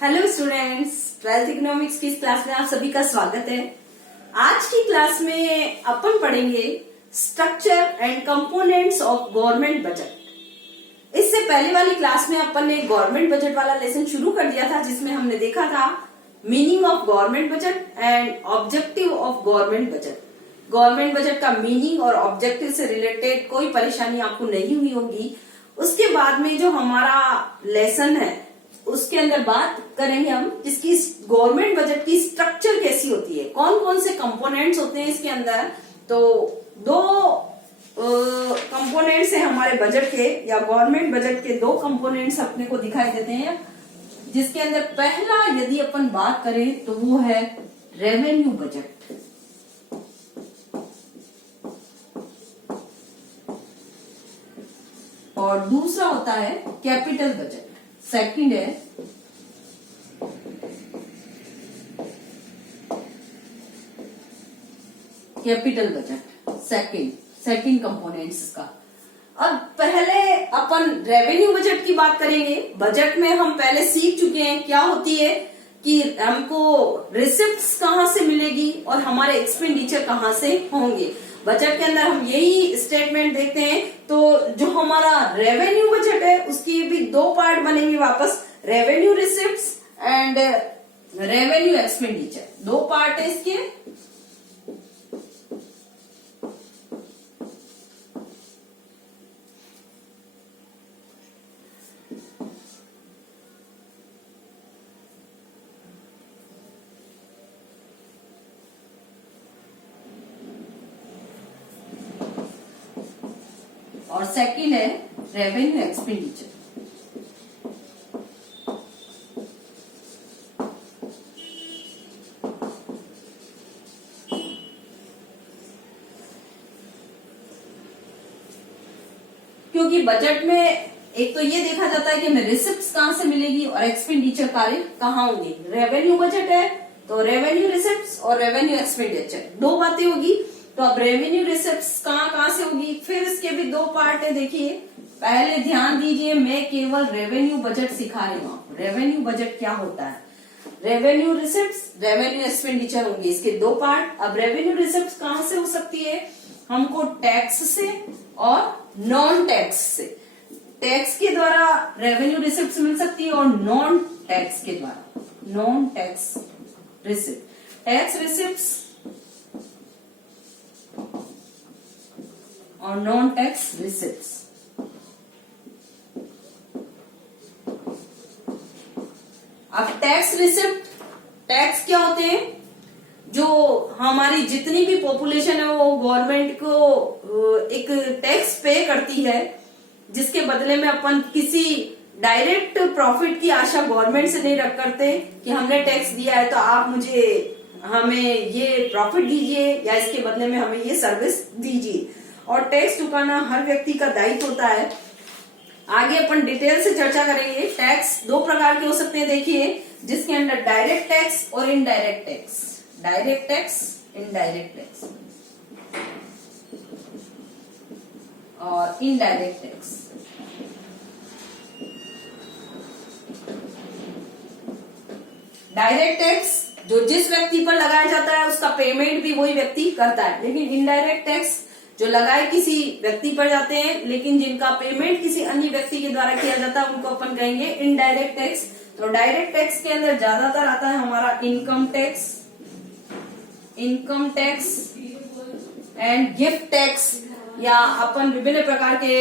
Hello students, 12th economics की इस class में आप सभी का स्वागत है। आज की क्लास में अपन पढ़ेंगे structure and components of government budget. इससे पहले वाली क्लास में अपन ने गवर्नमेंट बजट वाला लेसन शुरू कर दिया था, जिसमें हमने देखा था meaning of government budget and objective of government budget. Government budget का मीनिंग और ऑब्जेक्टिव से रिलेटेड कोई परेशानी आपको नहीं हुई होगी। उसके बाद में जो हमारा लेसन है उसके अंदर बात करेंगे हम इसकी गवर्नमेंट बजट की स्ट्रक्चर कैसी होती है, कौन कौन से कंपोनेंट्स होते हैं इसके अंदर। तो दो कंपोनेंट्स है हमारे बजट के, या गवर्नमेंट बजट के दो कंपोनेंट्स अपने को दिखाई देते हैं, जिसके अंदर पहला यदि अपन बात करें तो वो है रेवेन्यू बजट। और दूसरा होता है कैपिटल बजट। सेकंड है कैपिटल बजट, सेकंड कंपोनेंट्स का। अब पहले अपन रेवेन्यू बजट की बात करेंगे। बजट में हम पहले सीख चुके हैं क्या होती है कि हमको रिसिप्ट्स कहां से मिलेगी और हमारे एक्सपेंडिचर कहां से होंगे। बजट के अंदर हम यही स्टेटमेंट देखते हैं। तो जो हमारा रेवेन्यू बजट है उसकी भी दो पार्ट बनेंगे वापस, revenue receipts and revenue expenditure, दो पार्ट है इसके। और सेकंड है रेवेन्यू एक्सपेंडिचर। क्योंकि बजट में एक तो ये देखा जाता है कि हमें रिसिप्ट्स कहां से मिलेगी और एक्सपेंडिचर कार्य कहां होंगे। रेवेन्यू बजट है तो रेवेन्यू रिसिप्ट्स और रेवेन्यू एक्सपेंडिचर दो बातें होगी। तो अब रेवेन्यू रिसिप्ट्स कहां से होगी, फिर इसके भी दो पार्ट है। देखिए पहले ध्यान दीजिए, मैं केवल रेवेन्यू बजट सिखा रही हूँ आपको। रेवेन्यू बजट क्या होता है, रेवेन्यू रिसिप्ट्स, रेवेन्यू एक्सपेंडिचर होंगे, इसके दो पार्ट। अब रेवेन्यू रिसिप्ट्स कहां से हो सकती है, हमको टैक्स से और नॉन टैक्स से। टैक्स के द्वारा रेवेन्यू रिसिप्ट्स मिल सकती है और नॉन टैक्स के द्वारा non tax receipt, tax receipts और नॉन टैक्स रिसिप्ट्स। अब टैक्स रिसिप्ट, टैक्स क्या होते हैं, जो हमारी जितनी भी पॉपुलेशन है वो गवर्नमेंट को एक टैक्स पे करती है, जिसके बदले में अपन किसी डायरेक्ट प्रॉफिट की आशा गवर्नमेंट से नहीं रख करते कि हमने टैक्स दिया है तो आप हमें ये प्रॉफिट दीजिए या इसके बदले में हमें ये सर्विस दीजिए। और टैक्स चुकाना हर व्यक्ति का दायित्व होता है। आगे अपन डिटेल से चर्चा करेंगे। टैक्स दो प्रकार के हो सकते हैं, देखिए, जिसके अंदर डायरेक्ट टैक्स और indirect tax. Direct tax, indirect tax और इनडायरेक्ट टैक्स। डायरेक्ट टैक्स जो जिस व्यक्ति पर लगाया जाता है उसका पेमेंट भी वही व्यक्ति करता है, लेकिन इनडायरेक्ट टैक्स जो लगाए किसी व्यक्ति पर जाते हैं लेकिन जिनका पेमेंट किसी अन्य व्यक्ति के द्वारा किया जाता है उनको अपन कहेंगे इनडायरेक्ट टैक्स। तो डायरेक्ट टैक्स के अंदर ज्यादातर आता है हमारा income tax and gift tax, या अपन विभिन्न प्रकार के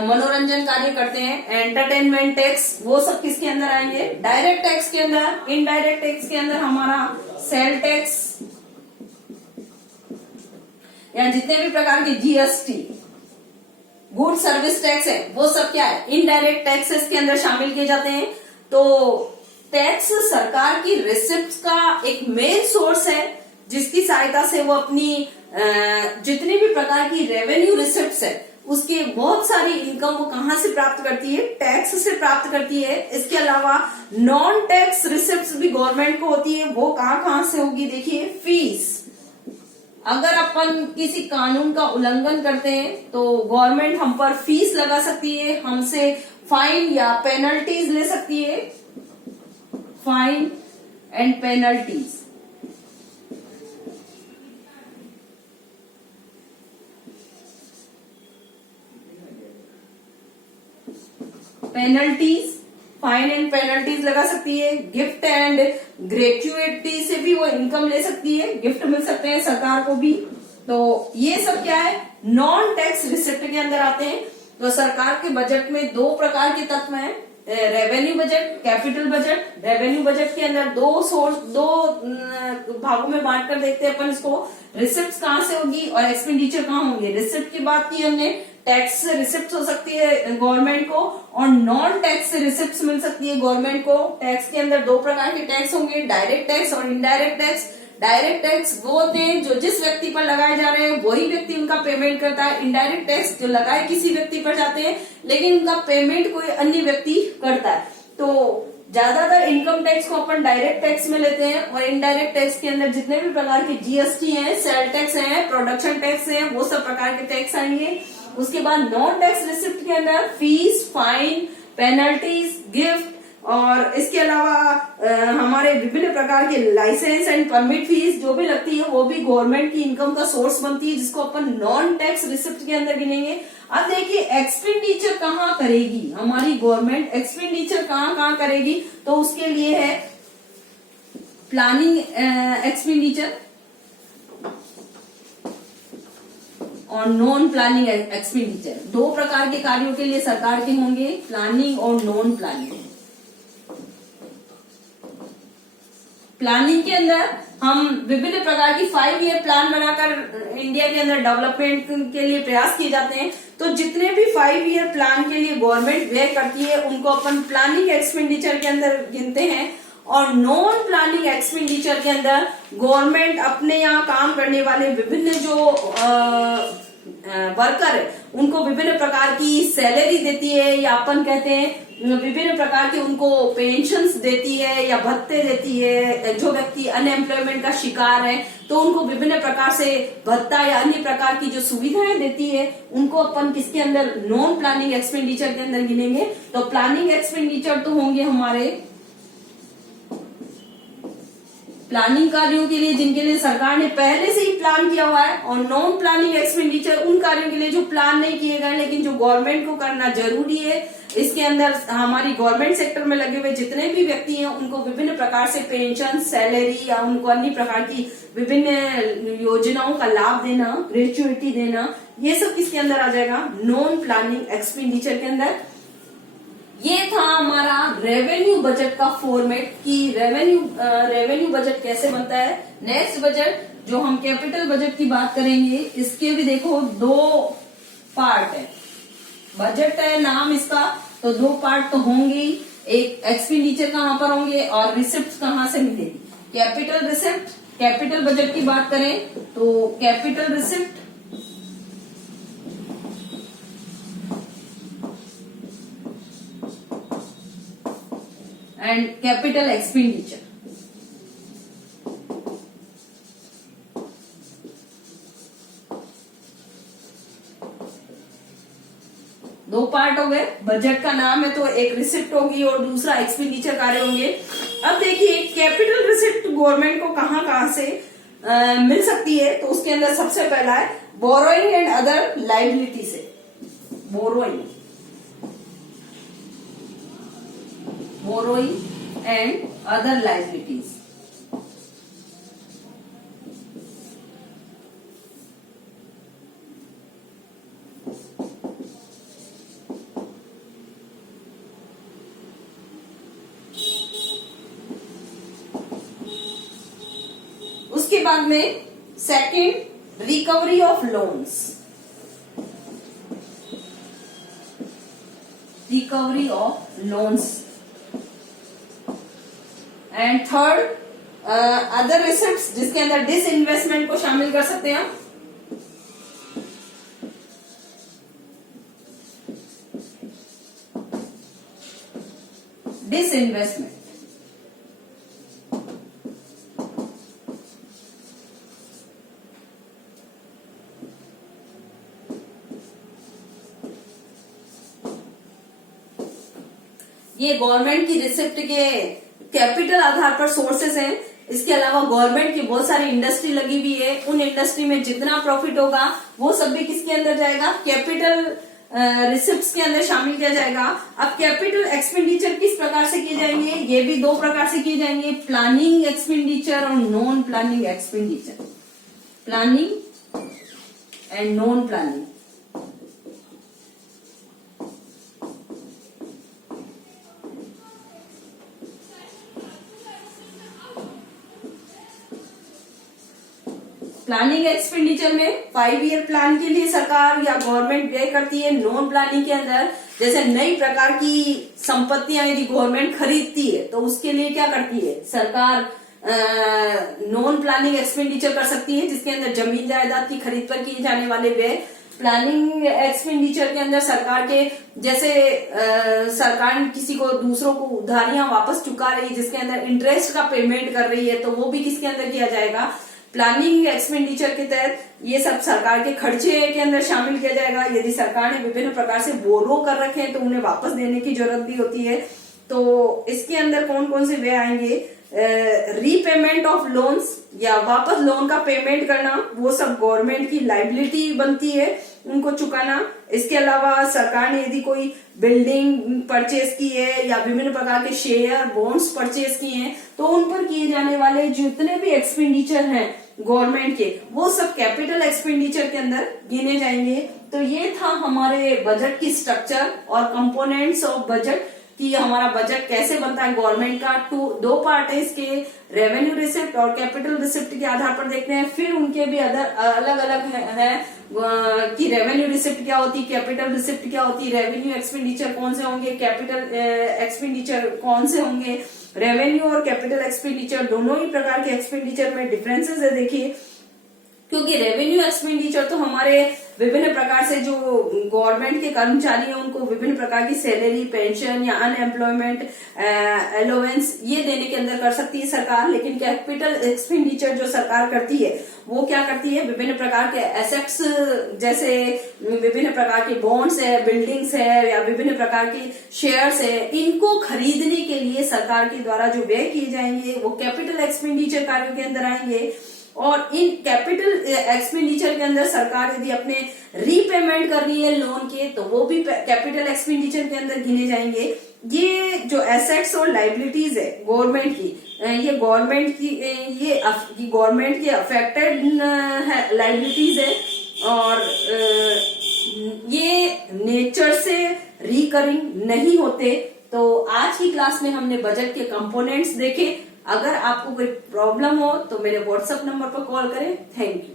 मनोरंजन कार्य करते हैं, एंटरटेनमेंट टैक्स, वो सब किसके अंदर आएंगे, डायरेक्ट टैक्स के अंदर। इनडायरेक्ट टैक्स के अंदर हमारा सेल टैक्स या जितने भी प्रकार के जीएसटी, गुड सर्विस टैक्स है, वो सब क्या है, इनडायरेक्ट टैक्सेस के अंदर शामिल किए जाते हैं। तो टैक्स सरकार की रिसिप्ट का एक मेन सोर्स है, जिसकी सहायता से वो अपनी जितनी भी प्रकार की रेवेन्यू रिसिप्ट्स है उसकी बहुत सारी इनकम वो कहां से प्राप्त करती है, टैक्स से प्राप्त करती है। इसके अलावा नॉन टैक्स रिसिप्ट्स भी गवर्नमेंट को होती है, वो कहां से होगी, देखिए, फीस। अगर अपन किसी कानून का उल्लंघन करते हैं तो गवर्नमेंट हम पर फीस लगा सकती है, हमसे फाइन या पेनल्टीज ले सकती है। Fine and penalties. Penalties, fine and penalties लगा सकती है। गिफ्ट एंड ग्रेचुइटी से भी वो इनकम ले सकती है, गिफ्ट मिल सकते हैं सरकार को भी। तो ये सब क्या है, नॉन टैक्स रिसिप्ट के अंदर आते हैं। तो सरकार के बजट में दो प्रकार के तत्व हैं, revenue budget, capital budget. Revenue budget के अंदर दो भागों में बांट कर देखते हैं अपन इसको। रिसिप्ट कहाँ से होगी और एक्सपेंडिचर कहाँ होंगे। रिसिप्ट की बात की हमने, टैक्स से रिसिप्ट हो सकती है गवर्नमेंट को और नॉन टैक्स से रिसिप्ट मिल सकती है गवर्नमेंट को। टैक्स के अंदर दो प्रकार के टैक्स होंगे, डायरेक्ट टैक्स और इनडायरेक्ट टैक्स। डायरेक्ट टैक्स वो होते हैं जो जिस व्यक्ति पर लगाए जा रहे हैं वही व्यक्ति उनका पेमेंट करता है। इनडायरेक्ट टैक्स जो लगाए किसी व्यक्ति पर जाते हैं लेकिन उनका पेमेंट कोई अन्य व्यक्ति करता है। तो ज्यादातर इनकम टैक्स को अपन डायरेक्ट टैक्स में लेते हैं और इनडायरेक्ट टैक्स के अंदर जितने भी प्रकार के जीएसटी हैं, सेल टैक्स है, प्रोडक्शन टैक्स है, वो सब प्रकार के टैक्स आएंगे। उसके बाद नॉन टैक्स रिसिप्ट के अंदर फीस, फाइन, पेनल्टीज, गिफ्ट और इसके अलावा हमारे विभिन्न प्रकार के लाइसेंस एंड परमिट फीस जो भी लगती है वो भी गवर्नमेंट की इनकम का सोर्स बनती है, जिसको अपन नॉन टैक्स रिसिप्ट के अंदर गिनेंगे। अब देखिए एक्सपेंडिचर कहाँ करेगी हमारी गवर्नमेंट, एक्सपेंडिचर कहाँ करेगी। तो उसके लिए है प्लानिंग एक्सपेंडिचर और नॉन प्लानिंग एक्सपेंडिचर। दो प्रकार के कार्यों के लिए सरकार के होंगे, प्लानिंग और नॉन प्लानिंग। प्लानिंग के अंदर हम विभिन्न प्रकार की 5 ईयर प्लान बनाकर इंडिया के अंदर डेवलपमेंट के लिए प्रयास किए जाते हैं। तो जितने भी 5 ईयर प्लान के लिए गवर्नमेंट व्यय करती है उनको अपन प्लानिंग एक्सपेंडिचर के अंदर गिनते हैं। और नॉन प्लानिंग एक्सपेंडिचर के अंदर गवर्नमेंट अपने यहाँ काम करने वाले विभिन्न जो वर्कर है उनको विभिन्न प्रकार की सैलरी देती है, या अपन कहते हैं विभिन्न प्रकार के उनको पेंशन्स देती है या भत्ते देती है। जो व्यक्ति अनएम्प्लॉयमेंट का शिकार है तो उनको विभिन्न प्रकार से भत्ता या अन्य प्रकार की जो सुविधाएं देती है उनको अपन किसके अंदर, नॉन प्लानिंग एक्सपेंडिचर के अंदर गिनेंगे। तो प्लानिंग एक्सपेंडिचर तो होंगे हमारे प्लानिंग कार्यों के लिए जिनके लिए सरकार ने पहले से ही प्लान किया हुआ है, और नॉन प्लानिंग एक्सपेंडिचर उन कार्यों के लिए जो प्लान नहीं किए गए लेकिन जो गवर्नमेंट को करना जरूरी है। इसके अंदर हमारी गवर्नमेंट सेक्टर में लगे हुए जितने भी व्यक्ति हैं उनको विभिन्न प्रकार से पेंशन, सैलरी या उनको अन्य प्रकार की विभिन्न योजनाओं का लाभ देना, ग्रेचुइटी देना, ये सब किसके अंदर आ जाएगा, नॉन प्लानिंग एक्सपेंडिचर के अंदर। ये था हमारा रेवेन्यू बजट का फॉर्मेट कि रेवेन्यू बजट कैसे बनता है। नेक्स्ट बजट जो हम कैपिटल बजट की बात करेंगे, इसके भी देखो 2 पार्ट है। बजट है नाम इसका, तो 2 पार्ट तो होंगे ही। एक एक्सपेंडिचर कहाँ पर होंगे और रिसिप्ट कहाँ से मिलेगी। कैपिटल रिसिप्ट, कैपिटल बजट की बात करें तो capital receipt and capital expenditure. दो पार्ट हो गए। बजट का नाम है तो एक रिसिप्ट होगी और दूसरा एक्सपेंडिचर कार्य होंगे। अब देखिए कैपिटल रिसिप्ट गवर्नमेंट को कहाँ से मिल सकती है, तो उसके अंदर सबसे पहला है बोरोइंग एंड अदर लाइबिलिटी से। Borrowing and other liabilities. उसके बाद में second recovery of loans, recovery of loans. And third other receipts, जिसके अंदर डिसइन्वेस्टमेंट को शामिल कर सकते हैं हम। डिसइन्वेस्टमेंट, ये गवर्नमेंट की रिसिप्ट कैपिटल आधार पर सोर्सेस हैं। इसके अलावा गवर्नमेंट की बहुत सारी इंडस्ट्री लगी हुई है, उन इंडस्ट्री में जितना प्रॉफिट होगा वो सब भी किसके अंदर जाएगा, कैपिटल रिसिप्ट्स के अंदर शामिल किया जाएगा। अब कैपिटल एक्सपेंडिचर किस प्रकार से किए जाएंगे, ये भी दो प्रकार से किए जाएंगे, प्लानिंग एक्सपेंडिचर और non planning expenditure. Planning and non planning. Planning expenditure में 5 ईयर प्लान के लिए सरकार या गवर्नमेंट व्यय करती है। नॉन प्लानिंग के अंदर जैसे नई प्रकार की संपत्तियां यदि गवर्नमेंट खरीदती है तो उसके लिए क्या करती है सरकार, नॉन प्लानिंग एक्सपेंडिचर कर सकती है, जिसके अंदर जमीन जायदाद की खरीद पर किए जाने वाले व्यय। प्लानिंग एक्सपेंडिचर के अंदर सरकार के जैसे सरकार किसी को दूसरों को उधारियां वापस चुका रही है, जिसके अंदर इंटरेस्ट का पेमेंट कर रही है, तो वो भी किसके अंदर किया जाएगा, प्लानिंग एक्सपेंडिचर के तहत ये सब सरकार के खर्चे के अंदर शामिल किया जाएगा। यदि सरकार ने विभिन्न प्रकार से बोरो कर रखे हैं तो उन्हें वापस देने की जरूरत भी होती है। तो इसके अंदर कौन कौन से व्यय आएंगे, रीपेमेंट ऑफ लोन्स या वापस लोन का पेमेंट करना, वो सब गवर्नमेंट की लाइबिलिटी बनती है उनको चुकाना। इसके अलावा सरकार ने यदि कोई बिल्डिंग परचेज की है या विभिन्न प्रकार के शेयर बॉन्ड्स परचेज किए हैं तो उन पर किए जाने वाले जितने भी एक्सपेंडिचर हैं गवर्नमेंट के, वो सब कैपिटल एक्सपेंडिचर के अंदर गिने जाएंगे। तो ये था हमारे बजट की स्ट्रक्चर और कंपोनेंट्स ऑफ बजट कि हमारा बजट कैसे बनता है गवर्नमेंट का। दो पार्ट है इसके, रेवेन्यू रिसिप्ट और कैपिटल रिसिप्ट के आधार पर देखते हैं। फिर उनके भी अलग अलग है कि रेवेन्यू रिसिप्ट क्या होती है, कैपिटल रिसिप्ट क्या होती है, रेवेन्यू एक्सपेंडिचर कौन से होंगे, कैपिटल एक्सपेंडिचर कौन से होंगे। रेवेन्यू और कैपिटल एक्सपेंडिचर दोनों ही प्रकार के एक्सपेंडिचर में डिफरेंसेस है देखिए, क्योंकि रेवेन्यू एक्सपेंडिचर तो हमारे विभिन्न प्रकार से जो गवर्नमेंट के कर्मचारी हैं उनको विभिन्न प्रकार की सैलरी, पेंशन या अनएम्प्लॉयमेंट अलाउंस ये देने के अंदर कर सकती है सरकार। लेकिन कैपिटल एक्सपेंडिचर जो सरकार करती है वो क्या करती है, विभिन्न प्रकार के एसेट्स जैसे विभिन्न प्रकार के बॉन्ड्स है, बिल्डिंग्स है या विभिन्न प्रकार के शेयर्स है, इनको खरीदने के लिए सरकार के द्वारा जो व्यय किए जाएंगे वो कैपिटल एक्सपेंडिचर कार्यों के अंदर आएंगे। और इन कैपिटल एक्सपेंडिचर के अंदर सरकार यदि अपने रीपेमेंट कर रही है लोन के तो वो भी कैपिटल एक्सपेंडिचर के अंदर गिने जाएंगे। ये जो एसेट्स और लाइबिलिटीज है गवर्नमेंट की, ये गवर्नमेंट की अफेक्टेड लाइबिलिटीज है और ये नेचर से रिकरिंग नहीं होते। तो आज की क्लास में हमने बजट के कंपोनेंट्स देखे। अगर आपको कोई प्रॉब्लम हो तो मेरे व्हाट्सएप नंबर पर कॉल करें। Thank you.